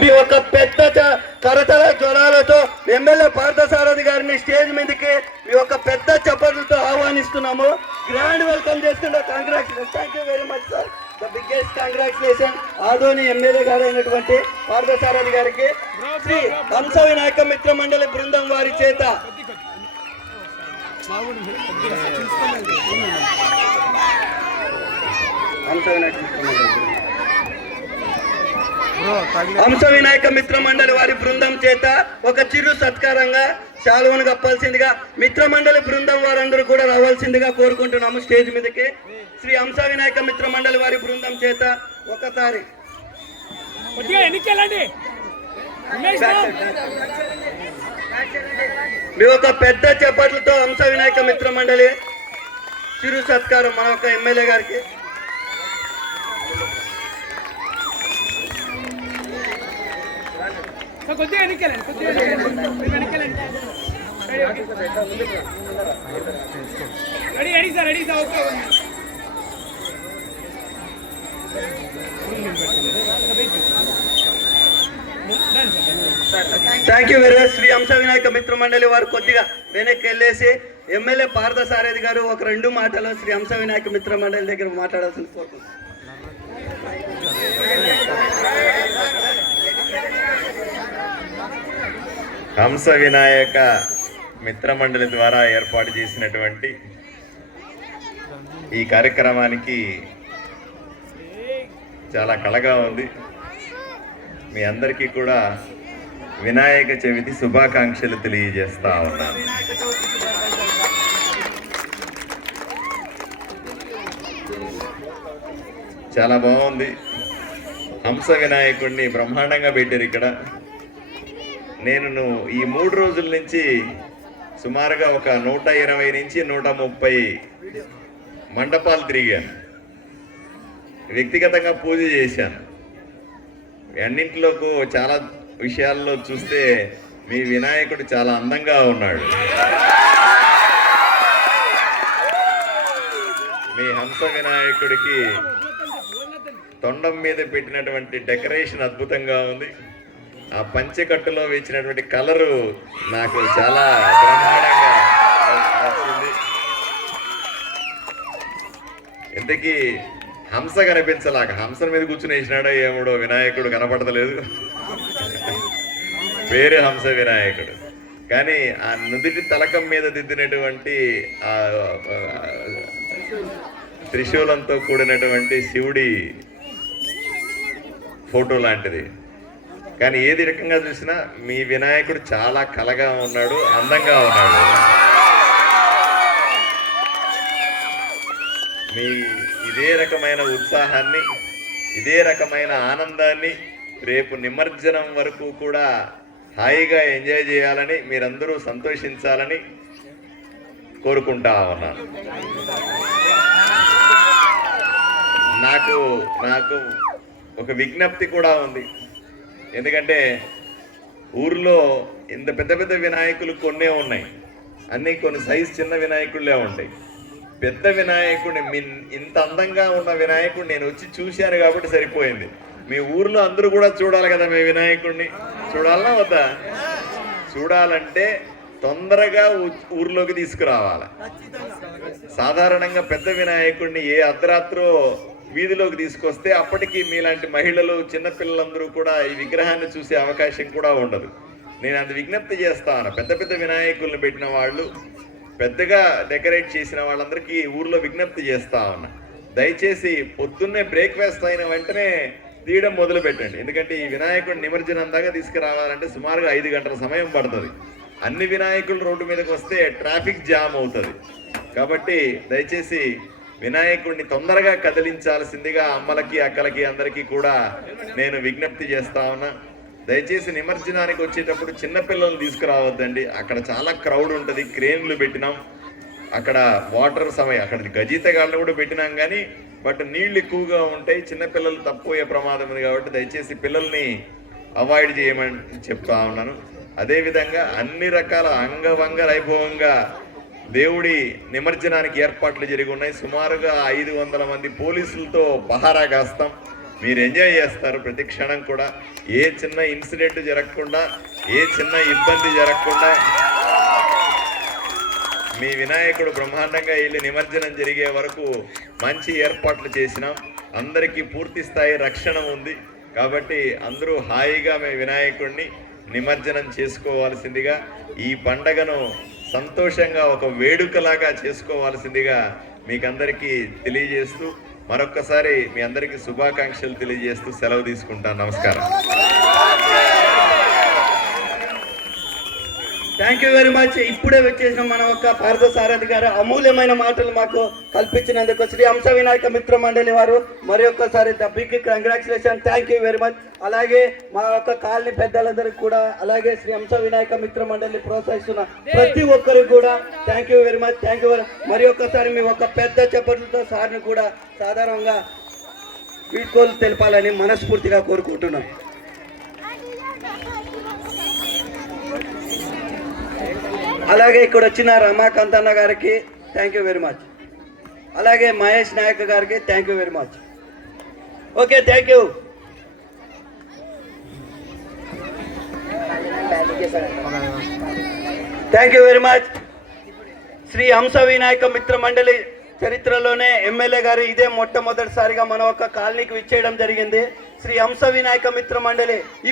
మీ ఒక పెద్ద కరతల జ్వరాలతో ఎమ్మెల్యే పార్థసారథి గారిని స్టేజ్ మీదకి మీ ఒక పెద్ద చప్పట్లతో ఆహ్వానిస్తున్నాము. గ్రాండ్ వెల్కమ్ చేస్తున్నా. Congratulation. Thank you very much sir. The biggest congratulation Adoni MLA గారు అయినటువంటి పార్థసారథి గారికి శ్రీ హంస వినాయక మిత్ర మండలి బృందం వారి చేత హంస వినాయక మిత్ర మండలి వారి బృందం చేత ఒక చిరు సత్కారంగా శాలువను కప్పాల్సిందిగా మిత్ర మండలి బృందం వారందరూ కూడా రావాల్సిందిగా కోరుకుంటున్నాము. స్టేజ్ మీదకి శ్రీ హంస వినాయక మిత్ర మండలి వారి బృందం చేత ఒకసారి మీ ఒక పెద్ద చప్పట్లతో హంస వినాయక మిత్ర మండలి చిరు సత్కారం మన ఒక ఎమ్మెల్యే గారికి. Thank you very much. Shri Hamsa Vinayaka మిత్ర మండలి వారు కొద్దిగా వెనక్కి వెళ్ళేసి ఎమ్మెల్యే పార్థసారథి గారు ఒక 2 మాటలు శ్రీ హంస వినాయక మిత్ర మండలి దగ్గర మాట్లాడాల్సింది కోరుకుంటున్నాను. హంస వినాయక మిత్ర మండలి ద్వారా ఏర్పాటు చేసినటువంటి ఈ కార్యక్రమానికి చాలా కళగా ఉంది. మీ అందరికీ కూడా వినాయక చవితి శుభాకాంక్షలు తెలియజేస్తా ఉన్నాను. చాలా బాగుంది. హంస వినాయకుడిని బ్రహ్మాండంగా పెట్టారు ఇక్కడ. నేను ఈ 3 రోజుల నుంచి సుమారుగా ఒక 120 నుంచి 130 మండపాలు తిరిగాను. వ్యక్తిగతంగా పూజ చేశాను. అన్నింటిలోకి చాలా విషయాల్లో చూస్తే మీ వినాయకుడు చాలా అందంగా ఉన్నాడు. మీ హంస వినాయకుడికి తొండం మీద పెట్టినటువంటి డెకరేషన్ అద్భుతంగా ఉంది. ఆ పంచెకట్టులో వేసినటువంటి కలరు నాకు చాలా బ్రహ్మాండంగా నచ్చింది. ఇంతకీ హంస కనిపించలాక హంసల మీద కూర్చుని వేసినాడో ఏమోడో వినాయకుడు కనపడతలేదు. పేరు హంస వినాయకుడు, కానీ ఆ నుదిటి తలకం మీద దిద్దినటువంటి ఆ త్రిశూలంతో కూడినటువంటి శివుడి ఫోటో లాంటిది. కానీ ఏది రకంగా చూసినా మీ వినాయకుడు చాలా కళగా ఉన్నాడు, అందంగా ఉన్నాడు. మీ ఇదే రకమైన ఉత్సాహాన్ని, ఇదే రకమైన ఆనందాన్ని రేపు నిమజ్జనం వరకు కూడా హాయిగా ఎంజాయ్ చేయాలని, మీరందరూ సంతోషించాలని కోరుకుంటా ఉన్నాను. నాకు ఒక విజ్ఞప్తి కూడా ఉంది. ఎందుకంటే ఊర్లో ఇంత పెద్ద పెద్ద వినాయకులు కొన్నే ఉన్నాయి, అన్నీ కొన్ని సైజు చిన్న వినాయకుళ్ళే ఉంటాయి. పెద్ద వినాయకుడిని ఇంత అందంగా ఉన్న వినాయకుడిని నేను వచ్చి చూశాను కాబట్టి సరిపోయింది. మీ ఊర్లో అందరూ కూడా చూడాలి కదా. మీ వినాయకుడిని చూడాలన్నా వద్దా? చూడాలంటే తొందరగా ఊర్లోకి తీసుకురావాలి. సాధారణంగా పెద్ద వినాయకుడిని ఏ అర్ధరాత్రో వీధిలోకి తీసుకొస్తే అప్పటికి మీలాంటి మహిళలు చిన్నపిల్లలందరూ కూడా ఈ విగ్రహాన్ని చూసే అవకాశం కూడా ఉండదు. నేను అది విజ్ఞప్తి చేస్తాను. పెద్ద పెద్ద వినాయకుల్ని పెట్టిన వాళ్ళు, పెద్దగా డెకరేట్ చేసిన వాళ్ళందరికీ ఊర్లో విజ్ఞప్తి చేస్తా ఉన్నా, దయచేసి పొద్దున్నే బ్రేక్ఫాస్ట్ అయిన వెంటనే తీయడం మొదలు పెట్టండి. ఎందుకంటే ఈ వినాయకుడి నిమజ్జనం దాకా తీసుకురావాలంటే సుమారుగా 5 గంటల సమయం పడుతుంది. అన్ని వినాయకులు రోడ్డు మీదకి వస్తే ట్రాఫిక్ జామ్ అవుతుంది. కాబట్టి దయచేసి వినాయకుడిని తొందరగా కదిలించాల్సిందిగా అమ్మలకి, అక్కలకి, అందరికీ కూడా నేను విజ్ఞప్తి చేస్తా ఉన్నా. దయచేసి నిమజ్జనానికి వచ్చేటప్పుడు చిన్నపిల్లలు తీసుకురావద్దండి. అక్కడ చాలా క్రౌడ్ ఉంటుంది. క్రేన్లు పెట్టినాం, అక్కడ వాటర్ అక్కడ గజీతగాళ్ళు కూడా పెట్టినాం, కానీ బట్ నీళ్ళు ఎక్కువగా ఉంటాయి, చిన్నపిల్లలు తప్పిపోయే ప్రమాదం ఉంది. కాబట్టి దయచేసి పిల్లల్ని అవాయిడ్ చేయమని చెప్తా ఉన్నాను. అదేవిధంగా అన్ని రకాల అంగవంగ వైభవంగా దేవుడి నిమజ్జనానికి ఏర్పాట్లు జరిగి ఉన్నాయి. సుమారుగా 500 మంది పోలీసులతో పహారా కాస్తాం. మీరు ఎంజాయ్ చేస్తారు ప్రతి క్షణం కూడా. ఏ చిన్న ఇన్సిడెంట్ జరగకుండా, ఏ చిన్న ఇబ్బంది జరగకుండా మీ వినాయకుడు బ్రహ్మాండంగా వెళ్ళి నిమజ్జనం జరిగే వరకు మంచి ఏర్పాట్లు చేసినాం. అందరికీ పూర్తి స్థాయి రక్షణ ఉంది కాబట్టి అందరూ హాయిగా మీ వినాయకుడిని నిమజ్జనం చేసుకోవాల్సిందిగా, ఈ పండగను సంతోషంగా ఒక వేడుకలాగా చేసుకోవాల్సిందిగా మీకందరికీ తెలియజేస్తూ మరొక్కసారి మీ అందరికీ శుభాకాంక్షలు తెలియజేస్తూ సెలవు తీసుకుంటాను. నమస్కారం. Thank you very much. ఇప్పుడే వచ్చేసిన మన ఒక పార్థసారథి గారు అమూల్యమైన మాటలు మాకు కల్పించినందుకు శ్రీ హంస వినాయక మిత్ర మండలి వారు మరి ఒక్కసారి big congratulation. Thank you very much. అలాగే మా యొక్క కాలనీ పెద్దలందరికీ కూడా, అలాగే శ్రీ హంస వినాయక మిత్ర మండలిని ప్రోత్సహిస్తున్న ప్రతి ఒక్కరికి కూడా thank you very much. Thank you. మరి ఒక్కసారి మీ ఒక పెద్ద చప్పట్లతో సార్ని కూడా సాధారణంగా వీడ్కోలు తెలపాలని మనస్ఫూర్తిగా కోరుకుంటున్నాం. అలాగే ఇక్కడ వచ్చిన రమాకాంత్ అన్న గారికి థ్యాంక్ యూ వెరీ మచ్. అలాగే మహేష్ నాయక్ గారికి thank you very much. Okay, thank you. Thank you very much. Shri Hamsa Vinayaka మిత్ర మండలి చరిత్రలోనే ఎమ్మెల్యే గారు ఇదే మొట్టమొదటిసారిగా మన ఒక కాలనీకి విచ్చేయడం జరిగింది. శ్రీ హంస వినాయక మిత్ర మండలి